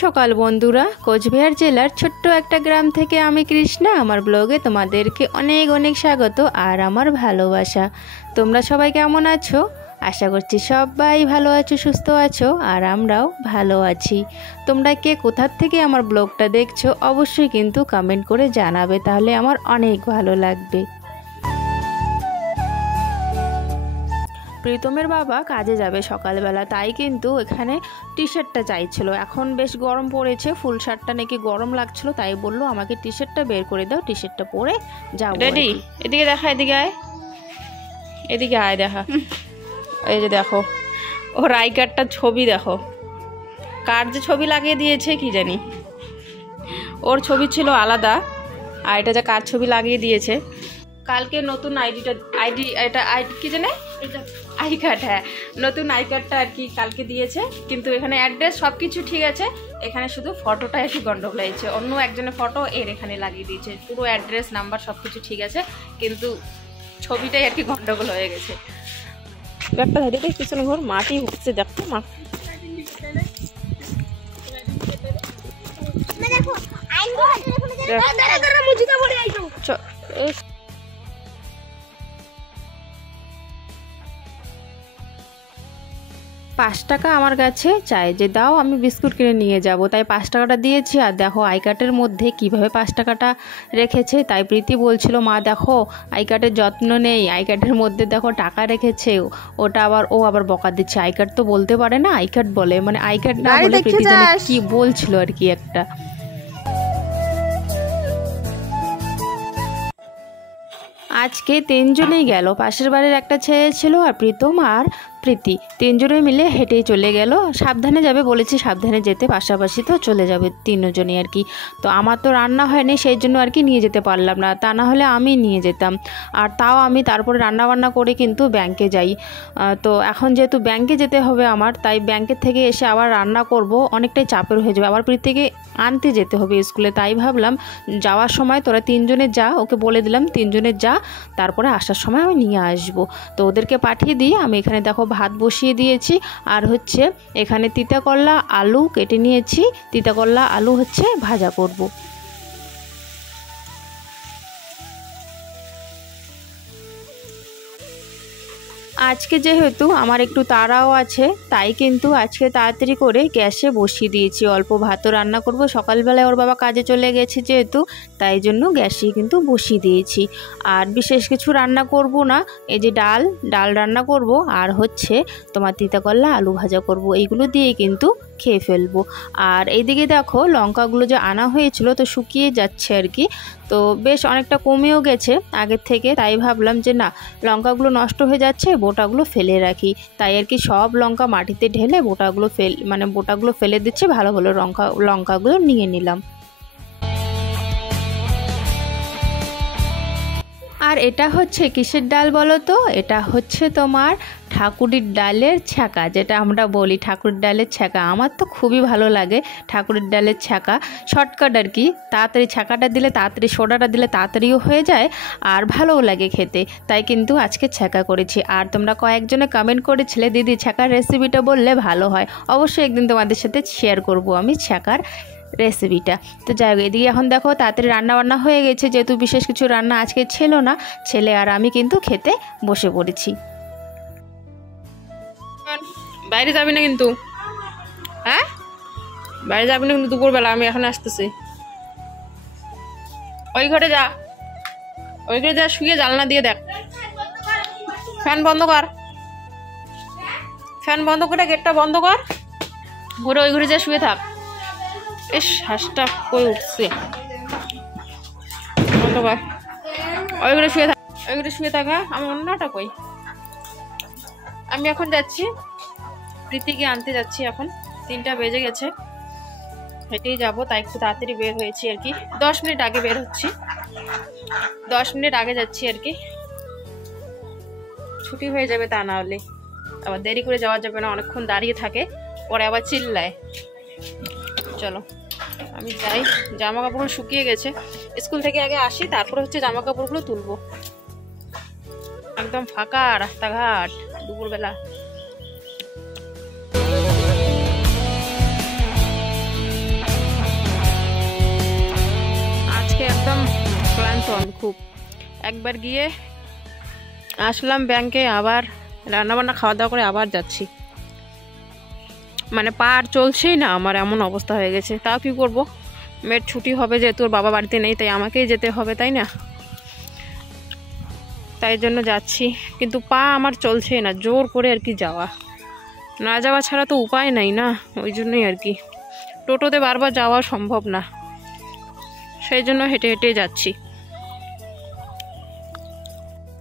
সকাল বন্ধুরা, কোচবিহার জেলার ছোট্ট একটা গ্রাম থেকে আমি কৃষ্ণা আমার ব্লগে তোমাদেরকে অনেক অনেক স্বাগত আর আমার ভালোবাসা। তোমরা সবাই কেমন আছো? আশা করছি সবাই ভালো আছো, সুস্থ আছো, আর আমরাও ভালো আছি। তোমরা কে কোথা থেকে আমার ব্লগটা দেখছো অবশ্যই কিন্তু কমেন্ট করে জানাবে, তাহলে আমার অনেক ভালো লাগবে। প্রীতমের বাবা কাজে যাবে সকালবেলা, তাই কিন্তু এখানে টি শার্টটা চাইছিল। এখন বেশ গরম পড়েছে, ফুল শার্টটা নাকি গরম লাগছিল, তাই বললো আমাকে টি শার্টটা বের করে দাও, টি শার্টটা পরে যাও। রেডি? এদিকে দেখা, এদিকে আয়, এদিকে আয়, দেখা। এই যে দেখো ওর আই কার্ডটার ছবি দেখো, কার যে ছবি লাগিয়ে দিয়েছে কি জানি, ওর ছবি ছিল আলাদা আর এটা যে কার ছবি লাগিয়ে দিয়েছে। কালকে নতুন এটা কি জানে, আই কার্ড, হ্যাঁ নতুন আই কার্ডটা আর কি কালকে দিয়েছে, কিন্তু এখানে অ্যাড্রেস সব কিছু ঠিক আছে, এখানে শুধু ফটোটা একটু গন্ডগোল হয়েছে। অন্য একজনের ফটো এর এখানে লাগিয়ে দিয়েছে, পুরো অ্যাড্রেস নাম্বার সব কিছু ঠিক আছে, কিন্তু ছবিটাই আর কি গন্ডগোল হয়ে গেছে। একটা ধারে পিছনে ঘর মাটি উঠছে, দেখো পাঁচ টাকা আমার কাছে চাই যে দাও আমি বিস্কুট কিনে নিয়ে যাব, তাই 5 টাকাটা দিয়েছি। আর দেখো আই কার্ডের মধ্যে কিভাবে 5 টাকাটা রেখেছে, তাই প্রীতি বলছিল মা দেখো আই কার্ডের যত্ন নেই, আই কার্ডের মধ্যে দেখো টাকা রেখেছে। ওটা আবার ও আবার বকা দিচ্ছে, আই কার্ড তো বলতে পারে না, আই কার্ড বলে, মানে আই কার্ড না বলে প্রীতি জানে কি বলছিল আর কি একটা। আজকে 3 জনেই গেল, পাশের বাড়ির একটা ছেলে ছিল আর প্রীতম আর প্রীতি, 3 জনে মিলে হেঁটেই চলে গেল। সাবধানে যাবে বলেছি, সাবধানে যেতে, পাশাপাশি তো চলে যাবে 3 জনই আর কি। তো আমার তো রান্না হয়নি, সেই জন্য আর কি নিয়ে যেতে পারলাম না, তা না হলে আমি নিয়ে যেতাম। আর তাও আমি তারপরে রান্না বান্না করে কিন্তু ব্যাংকে যাই। তো এখন যেহেতু ব্যাংকে যেতে হবে আমার, তাই ব্যাংকের থেকে এসে আবার রান্না করব, অনেকটাই চাপের হয়ে যাবে। আবার প্রীতিকে আনতে যেতে হবে স্কুলে, তাই ভাবলাম যাওয়ার সময় তোরা 3 জনে যা, ওকে বলে দিলাম 3 জনে যা, তারপরে আসার সময় আমি নিয়ে আসবো। তো ওদেরকে পাঠিয়ে দিই। আমি এখানে দেখো ভাত বসিয়ে দিয়েছি, আর হচ্ছে এখানে তিতা করলা আলু কেটে নিয়েছি, তিতা করলা আলু হচ্ছে ভাজা করব। আজকে যেহেতু আমার একটু তাড়াও আছে, তাই কিন্তু আজকে তাড়াতাড়ি করে গ্যাসে বসিয়ে দিয়েছি। অল্প ভাতও রান্না করব, সকালবেলায় ওর বাবা কাজে চলে গেছে যেহেতু, তাই জন্য গ্যাসে কিন্তু বসিয়ে দিয়েছি। আর বিশেষ কিছু রান্না করব না, এই যে ডাল রান্না করব, আর হচ্ছে তোমার তিতা করলা আলু ভাজা করব, এইগুলো দিয়ে কিন্তু খেয়ে ফেলবো। আর এইদিকে দেখো লঙ্কাগুলো যে আনা হয়েছিল তো শুকিয়ে যাচ্ছে আর কি, তো বেশ অনেকটা কমেও গেছে আগের থেকে, তাই ভাবলাম যে না লঙ্কাগুলো নষ্ট হয়ে যাচ্ছে, বোটাগুলো ফেলে রাখি, তাই আর কি সব লঙ্কা মাটিতে ঢেলে বোটাগুলো ফেলে দিচ্ছি, ভালো ভালো লঙ্কাগুলো নিয়ে নিলাম। আর এটা হচ্ছে কিসের ডাল বলো তো? এটা হচ্ছে তোমার ঠাকুরের ডালের ছ্যাঁকা, যেটা আমরা বলি ঠাকুরের ডালের ছ্যাঁকা। আমার তো খুবই ভালো লাগে ঠাকুরের ডালের ছ্যাঁকা, শর্টকাট আর কি, তাড়াতাড়ি ছ্যাঁকাটা দিলে, তাড়াতাড়ি সোডাটা দিলে তাড়াতাড়িও হয়ে যায় আর ভালোও লাগে খেতে, তাই কিন্তু আজকে ছ্যাঁকা করেছি। আর তোমরা কয়েকজনে কমেন্ট করেছিলে দিদি ছ্যাঁকার রেসিপিটা বললে ভালো হয়, অবশ্যই একদিন তোমাদের সাথে শেয়ার করব আমি ছ্যাঁকার রেসিপিটা। তো যাই হোক, এদিকে এখন দেখো তাড়াতাড়ি রান্না বান্না হয়ে গেছে, যেহেতু বিশেষ কিছু রান্না আজকে ছিল না, ছেলে আর আমি কিন্তু খেতে বসে পড়েছি। বাইরে যাবি না কিন্তু, হ্যাঁ বাইরে যাবি না কিন্তু দুপুরবেলা, আমি এখন আসতেছি। ওই ঘরে যা শুয়ে জানলা দিয়ে দেখ, ফ্যান বন্ধ করে গেটটা বন্ধ কর, ঘরে ওই ঘরে যা শুয়ে থাক। এস হাঁসটা কই উঠছে, বন্ধ কর, ওই ঘরে শুয়ে থাক। হ্যাঁ আমার অন্যটা কই? আমি এখন যাচ্ছি প্রীতিকে আনতে যাচ্ছি, এখন 3টা বেজে গেছে, হেঁটেই যাবো, তাই একটু তাড়াতাড়ি বের হয়েছি আর কি, 10 মিনিট আগে বের হচ্ছি, 10 মিনিট আগে যাচ্ছি আর কি, ছুটি হয়ে যাবে, তা না হলে আবার দেরি করে যাওয়া যাবে না, অনেকক্ষণ দাঁড়িয়ে থাকে পরে আবার চিল্লায়। চলো আমি যাই, জামা কাপড় শুকিয়ে গেছে, স্কুল থেকে আগে আসি, তারপরে হচ্ছে জামা কাপড়গুলো তুলবো। একদম ফাঁকা রাস্তাঘাট দুপুরবেলা। ক্লান্ত আমি খুব। একবার গিয়ে আসলাম ব্যাংকে, আবার রান্নাবান্না খাওয়া দাওয়া করে আবার যাচ্ছি। মানে পা আর চলছেই না আমার, এমন অবস্থা হয়ে গেছে। তাও কি করব, মেয়ের ছুটি হবে যেহেতু, ওর বাবা বাড়িতে নেই, তাই আমাকেই যেতে হবে, তাই না? তাই জন্য যাচ্ছি, কিন্তু পা আমার চলছেই না, জোর করে আর কি যাওয়া, না যাওয়া ছাড়া তো উপায় নাই না, ওই জন্যই আর কি। টোটোতে বারবার যাওয়া সম্ভব না, সেই জন্য হেঁটে হেঁটে যাচ্ছি।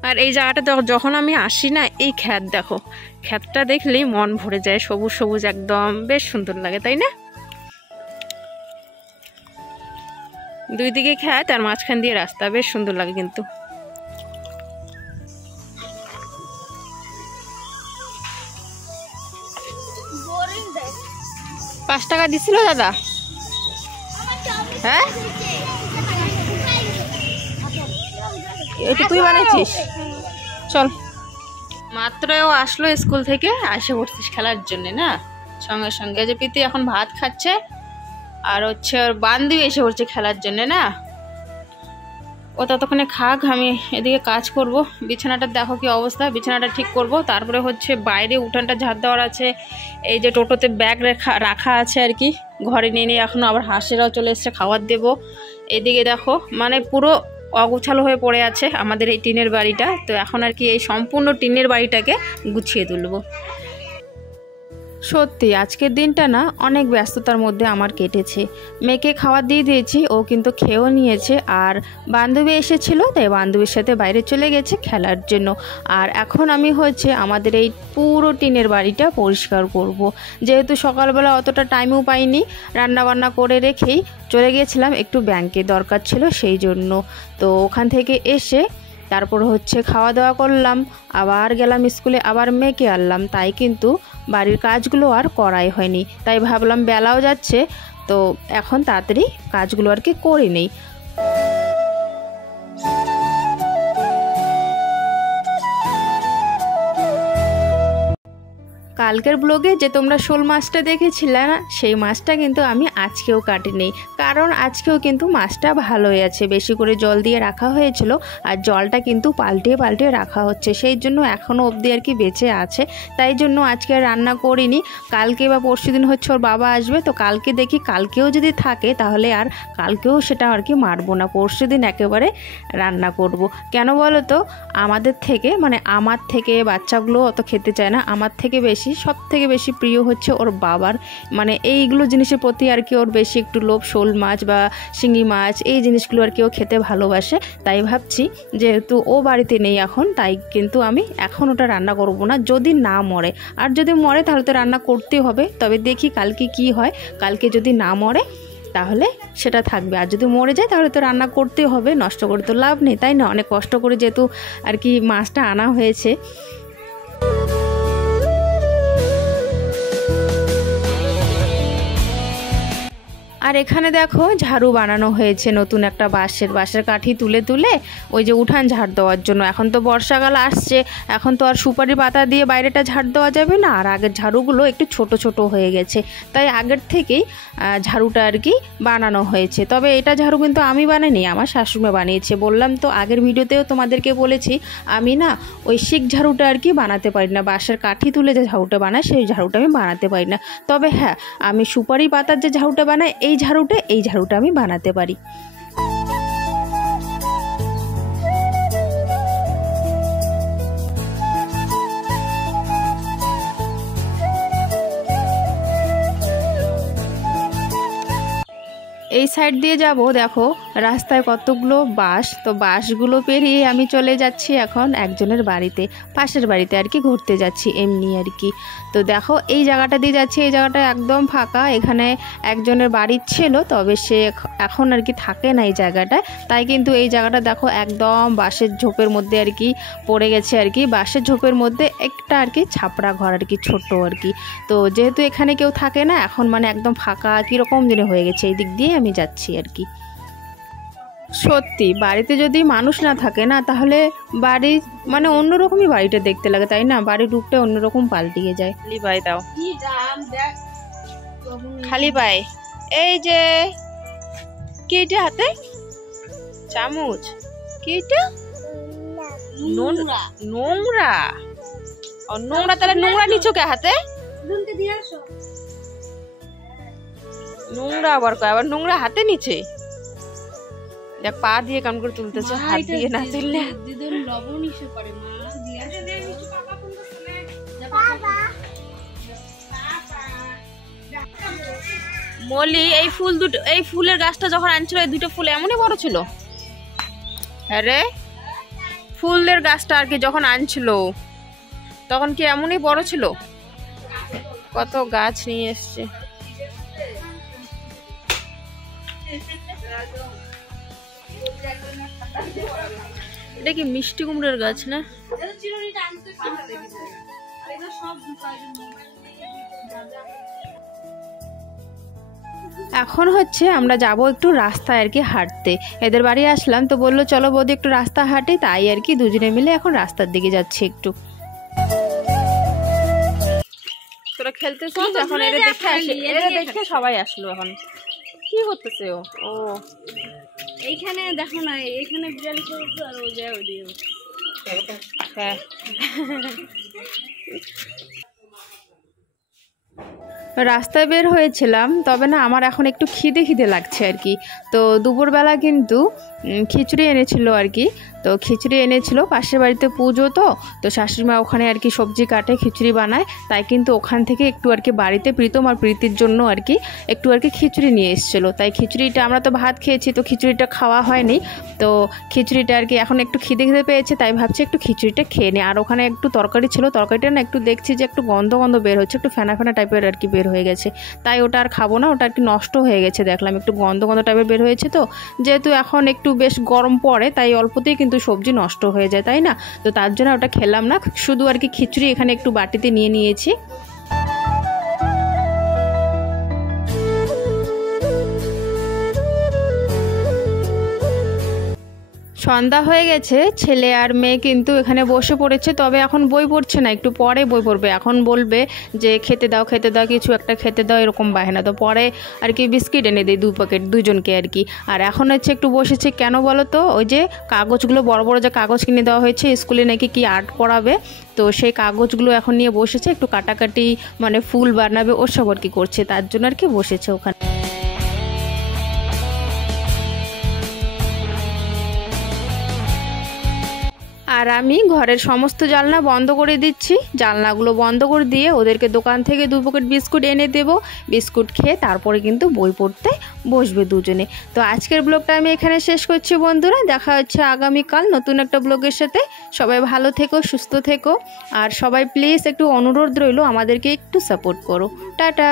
আর এই জায়গাটা যখন আমি আসি না, এই ক্ষেত দেখো, ক্ষেতটা দেখলেই মন ভরে যায়, সবুজ সবুজ একদম, বেশ সুন্দর লাগে, তাই না? দুই দিকে ক্ষেত আর মাঝখান দিয়ে রাস্তা, বেশ সুন্দর লাগে কিন্তু। ৳5 দিছিল দাদা? হ্যাঁ, এটা তুই বানাইছিস? চল। মাত্র ও আসলো স্কুল থেকে, এসে পড়ছিস খেলার জন্য না? সঙ্গে সঙ্গে যে প্রীতি এখন ভাত খাচ্ছে, আর হচ্ছে ওর বান্ধবী এসে পড়ছে খেলার জন্য না? ও ততক্ষণে খাক, আমি এদিকে কাজ করব। বিছানাটা দেখো কি অবস্থা, বিছানাটা ঠিক করব, তারপরে হচ্ছে বাইরে উঠানটা ঝাড় দেওয়ার আছে। এই যে টোটোতে ব্যাগ রাখা আছে আর কি, ঘরে নিয়ে নিয়ে এখনও আবার হাঁসেরাও চলে এসছে, খাবার দেব। এদিকে দেখো মানে পুরো অগোছালো হয়ে পড়ে আছে আমাদের এই টিনের বাড়িটা। তো এখন আর কি এই সম্পূর্ণ টিনের বাড়িটাকে গুছিয়ে তুলব। সত্যি আজকের দিনটা না অনেক ব্যস্ততার মধ্যে আমার কেটেছে। মেয়েকে খাবার দিয়ে দিয়েছি, ও কিন্তু খেয়েও নিয়েছে। আর বান্ধবী এসেছিল, তাই বান্ধবীর সাথে বাইরে চলে গেছে খেলার জন্য। আর এখন আমি হচ্ছে আমাদের এই পুরো টিনের বাড়িটা পরিষ্কার করব। যেহেতু সকালবেলা অতটা টাইমও পাইনি, রান্নাবান্না করে রেখেই চলে গিয়েছিলাম একটু ব্যাংকে, দরকার ছিল সেই জন্য। তো ওখান থেকে এসে তারপর হচ্ছে খাওয়া দাওয়া করলাম, আবার গেলাম স্কুলে, আবার মেয়েকে আনলাম। তাই কিন্তু বাড়ির কাজগুলো আর করাই হয়নি। তাই ভাবলাম বেলাও যাচ্ছে, তো এখন তাড়াতাড়ি কাজগুলো আর কি করে নেই। কালকের ব্লগে যে তোমরা শোল মাছটা দেখেছিলে না, সেই মাছটা কিন্তু আমি আজকেও কাটিনি, কারণ আজকেও কিন্তু মাছটা ভালোই আছে। বেশি করে জল দিয়ে রাখা হয়েছিল, আর জলটা কিন্তু পাল্টে পাল্টে রাখা হচ্ছে, সেই জন্য এখনও অবধি আর কি বেঁচে আছে। তাই জন্য আজকে রান্না করিনি। কালকে বা পরশুদিন হচ্ছে ওর বাবা আসবে, তো কালকে দেখি, কালকেও যদি থাকে তাহলে আর কালকেও সেটা আর কি মারবো না, পরশুদিন একেবারে রান্না করব। কেন বলো তো, আমাদের থেকে মানে আমার থেকে বাচ্চাগুলো অত খেতে চায় না, আমার থেকে বেশি সব থেকে বেশি প্রিয় হচ্ছে ওর বাবার, মানে এইগুলো জিনিসের প্রতি আর কি ওর বেশি একটু লোভ। শোল মাছ বা শিঙি মাছ এই জিনিসগুলো আর কি ও খেতে ভালোবাসে। তাই ভাবছি যেহেতু ও বাড়িতে নেই এখন, তাই কিন্তু আমি এখন ওটা রান্না করব না, যদি না মরে। আর যদি মরে তাহলে তো রান্না করতেই হবে। তবে দেখি কালকে কি হয়, কালকে যদি না মরে তাহলে সেটা থাকবে, আর যদি মরে যায় তাহলে তো রান্না করতেই হবে, নষ্ট করে তো লাভ নেই, তাই না? অনেক কষ্ট করে যেহেতু আর কি মাছটা আনা হয়েছে। আর এখানে দেখো ঝাড়ু বানানো হয়েছে নতুন একটা, বাঁশের কাঠি তুলে তুলে ওই যে উঠান ঝাড় দেওয়ার জন্য। এখন তো বর্ষাকাল আসছে, এখন তো আর সুপারি পাতা দিয়ে বাইরেটা ঝাড় দেওয়া যাবে না। আর আগের ঝাড়ুগুলো একটু ছোট ছোট হয়ে গেছে, তাই আগের থেকেই ঝাড়ুটা আর কি বানানো হয়েছে। তবে এটা ঝাড়ু কিন্তু আমি বানাইনি, আমার শাশুড়ি বানিয়েছে। বললাম তো আগের ভিডিওতেও তোমাদেরকে বলেছি, আমি না ওই শিক ঝাড়ুটা আর কি বানাতে পারি না, বাঁশের কাঠি তুলে যে ঝাড়ুটা বানায় সেই ঝাড়ুটা আমি বানাতে পারি না। তবে হ্যাঁ, আমি সুপারি পাতার যে ঝাড়ুটা বানাই এই ঝাড়ুটা আমি বানাতে পারি। এই সাইড দিয়ে যাব, দেখো রাস্তায় কতগুলো বাস, তো বাসগুলো পেরিয়ে আমি চলে যাচ্ছি এখন একজনের বাড়িতে, পাশের বাড়িতে আর কি ঘুরতে যাচ্ছি এমনি আর কি। তো দেখো এই জায়গাটা দিয়ে যাচ্ছি, এই জায়গাটা একদম ফাঁকা। এখানে একজনের বাড়ি ছিল, তবে সে এখন আর কি থাকে না এই জায়গাটায়। তাই কিন্তু এই জায়গাটা দেখো একদম বাঁশের ঝোপের মধ্যে আর কি পড়ে গেছে আর কি, বাঁশের ঝোপের মধ্যে একটা আর কি ছাপড়া ঘর আর কি, ছোট্ট আর কি। তো যেহেতু এখানে কেউ থাকে না এখন, মানে একদম ফাঁকা কীরকম যেন হয়ে গেছে, এই দিক দিয়ে আমি যাচ্ছি আর কি। সত্যি বাড়িতে যদি মানুষ না থাকে না, তাহলে বাড়ি মানে অন্যরকমই বাড়িটা দেখতে লাগে, তাই না? বাড়ির রূপটা অন্যরকম পাল্টিয়ে যায়। খালি পায়ে দাও, খালি পায়ে। এই যে কি এটা হাতে? চামচ। কি এটা? নোংরা। ও নোংরা, তাহলে নোংরা নিছো কে হাতে? নোংরা আবার কয়, আবার নোংরা হাতে নিচে। দেখ পা দিয়ে কাম করে তুলতেছে, হাত দিয়ে না তুললে। মলি এই ফুল দুটো, এই ফুলের গাছটা যখন আনছিল এই দুটো ফুল এমনই বড় ছিল। হ্যাঁ রে, ফুলের গাছটা আর কি যখন আনছিল তখন কি এমনই বড় ছিল? কত গাছ নিয়ে এসছে। এটা কি মিষ্টি কুমড়োর গাছ না? এখন হচ্ছে আমরা যাব একটু রাস্তায় আর কি হাঁটতে। এদের বাড়ি আসলাম তো বললো চলো বৌদি একটু রাস্তা হাঁটি, তাই আর কি দুজনে মিলে এখন রাস্তার দিকে যাচ্ছি একটু। তোরা খেলতেছিস এখন, এদের দেখে সবাই আসলো। এখন কি করতেছে ও এইখানে দেখো না, এইখানে বিড়াল খেলছে আর ও যায় ওই দিকে। হ্যাঁ রাস্তায় বের হয়েছিলাম, তবে না আমার এখন একটু খিদে লাগছে আর কি। তো দুপুরবেলা কিন্তু খিচুড়ি এনেছিল আর কি। তো খিচুড়ি এনেছিল, পাশের বাড়িতে পুজো, তো শাশুড়িমা ওখানে আর কি সবজি কাটে খিচুড়ি বানায়, তাই কিন্তু ওখান থেকে একটু আর কি বাড়িতে প্রীতম আর প্রীতির জন্য আর কি একটু আর কি খিচুড়ি নিয়ে এসেছিলো। তাই খিচুড়িটা, আমরা তো ভাত খেয়েছি তো খিচুড়িটা খাওয়া হয়নি, তো খিচুড়িটা আর কি এখন একটু খিদে পেয়েছে, তাই ভাবছি একটু খিচুড়িটা খেয়ে নিই। আর ওখানে একটু তরকারি ছিল, তরকারিটা না একটু দেখছি যে একটু গন্ধ বের হচ্ছে, একটু ফেনা টাইপের আর কি বের হয়ে গেছে, তাই ওটা আর খাবো না। ওটা আর কি নষ্ট হয়ে গেছে দেখলাম, একটু গন্ধ টাইপের বের হয়েছে। তো যেহেতু এখন একটু বেশ গরম পড়ে তাই অল্পতেই কিন্তু সবজি নষ্ট হয়ে যায়, তাই না? তো তার জন্য ওটা খেলাম না, শুধু আর কি খিচুড়ি এখানে একটু বাটিতে নিয়ে নিয়েছি। সন্ধ্যা হয়ে গেছে, ছেলে আর মেয়ে কিন্তু এখানে বসে পড়েছে, তবে এখন বই পড়ছে না, একটু পরে বই পড়বে। এখন বলবে যে খেতে দাও কিছু একটা খেতে দাও, এরকম বায়না। তো পরে আর কি বিস্কিট এনে দিই 2 প্যাকেট দুজনকে আর কি। আর এখন হচ্ছে একটু বসেছে, কেন বলো তো, ওই যে কাগজগুলো বড় বড় যে কাগজ কিনে দেওয়া হয়েছে স্কুলে নাকি কি আর্ট পড়াবে, তো সেই কাগজগুলো এখন নিয়ে বসেছে, একটু কাটাকাটি মানে ফুল বানাবে ওসব আর কি করছে, তার জন্য আর কি বসেছে ওখানে। আর আমি ঘরের সমস্ত জানলা বন্ধ করে দিচ্ছি, জানলাগুলো বন্ধ করে দিয়ে ওদেরকে দোকান থেকে 2 প্যাকেট বিস্কুট এনে দেব। বিস্কুট খেয়ে তারপরে কিন্তু বই পড়তে বসবে দুজনে। তো আজকের ব্লগটা আমি এখানে শেষ করছি বন্ধুরা, দেখা হচ্ছে আগামীকাল নতুন একটা ব্লগের সাথে। সবাই ভালো থেকো, সুস্থ থেকো, আর সবাই প্লিজ একটু অনুরোধ রইল আমাদেরকে একটু সাপোর্ট করো। টাটা।